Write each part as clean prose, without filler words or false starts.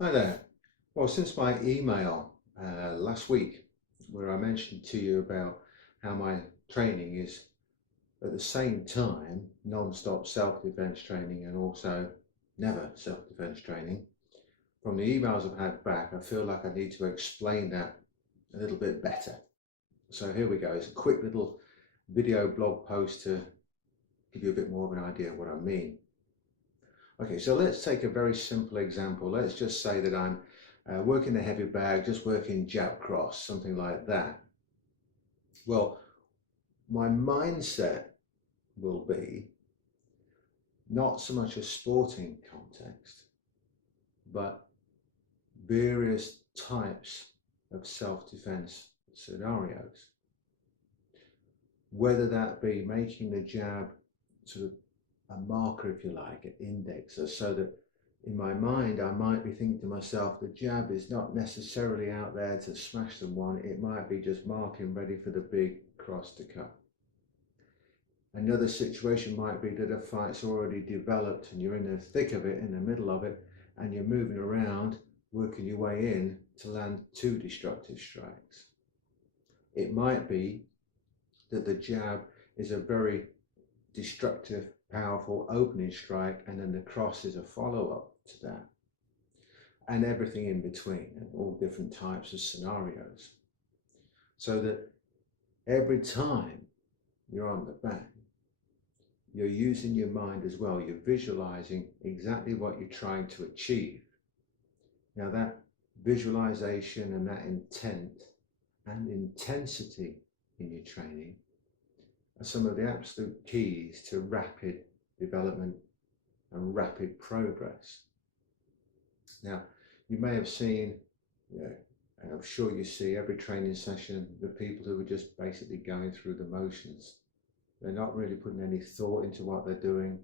Hi there. Well, since my email last week, where I mentioned to you about how my training is at the same time non-stop self-defense training and also never self-defense training, from the emails I've had back, I feel like I need to explain that a little bit better. So here we go. It's a quick little video blog post to give you a bit more of an idea of what I mean. Okay, so let's take a very simple example. Let's just say that I'm working the heavy bag, just working jab cross, something like that. Well, my mindset will be not so much a sporting context, but various types of self-defense scenarios. Whether that be making the jab sort of a marker, if you like, an index, so that in my mind, I might be thinking to myself, the jab is not necessarily out there to smash someone. It might be just marking ready for the big cross to cut. Another situation might be that a fight's already developed and you're in the thick of it, in the middle of it, and you're moving around, working your way in to land two destructive strikes. It might be that the jab is a very destructive, powerful opening strike, and then the cross is a follow-up to that, and everything in between, and all different types of scenarios. So that every time you're on the bag, you're using your mind as well. You're visualizing exactly what you're trying to achieve. Now that visualization and that intent and intensity in your training are some of the absolute keys to rapid development and rapid progress. Now, you may have seen, and I'm sure you see every training session, the people who are just basically going through the motions. They're not really putting any thought into what they're doing.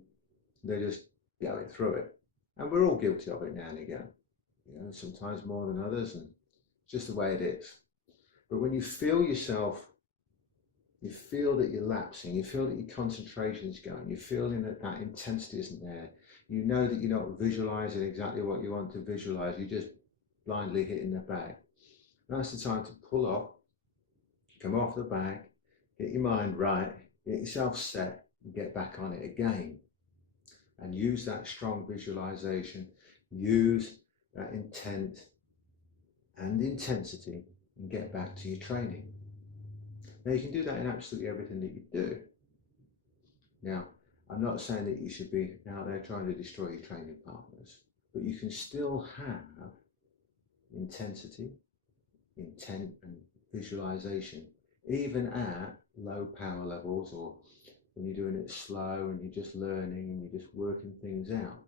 They're just going through it. And we're all guilty of it now and again, sometimes more than others, and it's just the way it is. But when you feel yourself, you feel that you're lapsing, you feel that your concentration is going, you're feeling that that intensity isn't there, you know that you're not visualizing exactly what you want to visualize, you're just blindly hitting the bag. That's the time to pull off, come off the bag, get your mind right, get yourself set, and get back on it again. And use that strong visualization, use that intent and intensity, and get back to your training. Now, you can do that in absolutely everything that you do. Now, I'm not saying that you should be out there trying to destroy your training partners, but you can still have intensity, intent, and visualization, even at low power levels, or when you're doing it slow and you're just learning and you're just working things out.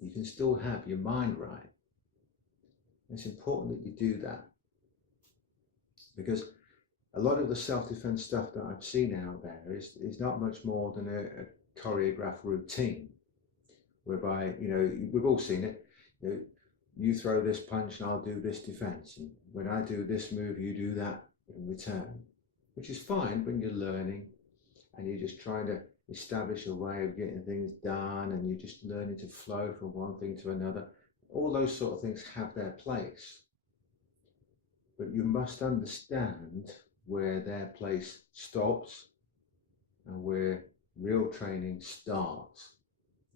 You can still have your mind right. It's important that you do that, because a lot of the self-defense stuff that I've seen out there is not much more than a choreographed routine, whereby, we've all seen it. You throw this punch and I'll do this defense, and when I do this move, you do that in return, which is fine when you're learning and you're just trying to establish a way of getting things done, and you're just learning to flow from one thing to another. All those sort of things have their place, but you must understand where their place stops and where real training starts.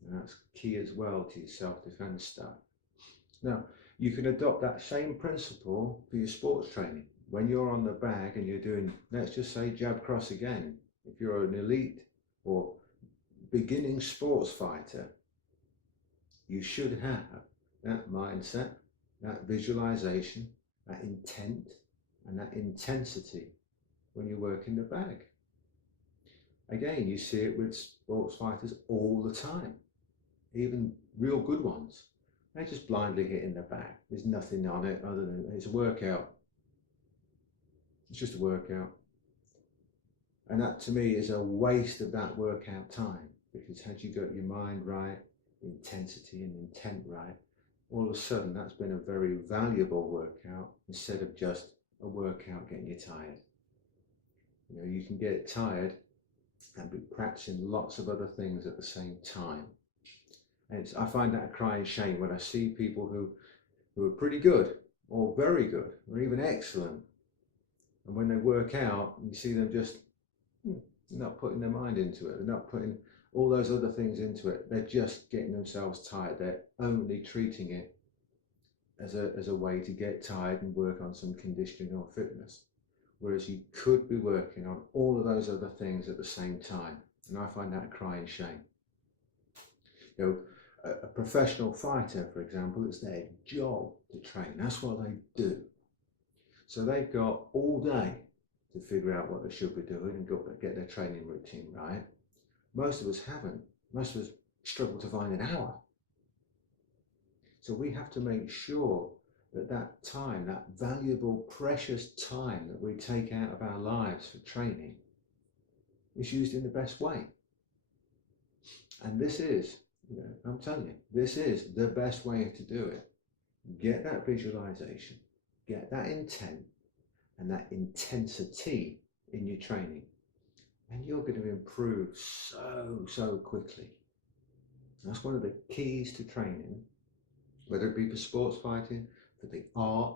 And that's key as well to your self-defense stuff. Now, you can adopt that same principle for your sports training. When you're on the bag and you're doing, let's just say, jab cross again, if you're an elite or beginning sports fighter, you should have that mindset, that visualization, that intent, and that intensity when you work in the bag. Again, you see it with sports fighters all the time, even real good ones. They're just blindly hitting the bag. There's nothing on it other than it's a workout. It's just a workout. And that to me is a waste of that workout time, because had you got your mind right, intensity and intent right, all of a sudden that's been a very valuable workout instead of just a workout getting you tired. You can get tired and be practicing lots of other things at the same time. And I find that a crying shame when I see people who who are pretty good or very good or even excellent. And when they work out, you see them just not putting their mind into it. They're not putting all those other things into it. They're just getting themselves tired. They're only treating it as a way to get tired and work on some conditioning or fitness. Whereas you could be working on all of those other things at the same time. And I find that a crying shame. You know, a professional fighter, for example, it's their job to train. That's what they do. So they've got all day to figure out what they should be doing and get their training routine right. Most of us haven't. Most of us struggle to find an hour. So we have to make sure that that time, that valuable, precious time that we take out of our lives for training is used in the best way. And this is, I'm telling you, this is the best way to do it. Get that visualization, get that intent and that intensity in your training, and you're going to improve so quickly. That's one of the keys to training, whether it be for sports fighting, for the art,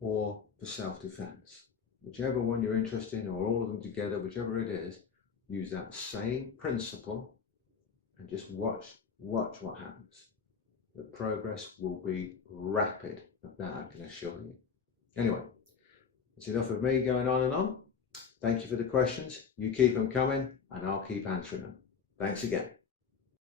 or for self-defense. Whichever one you're interested in, or all of them together, whichever it is, use that same principle and just watch what happens. The progress will be rapid, of that I can assure you. Anyway, it's enough of me going on and on. Thank you for the questions. You keep them coming and I'll keep answering them. Thanks again.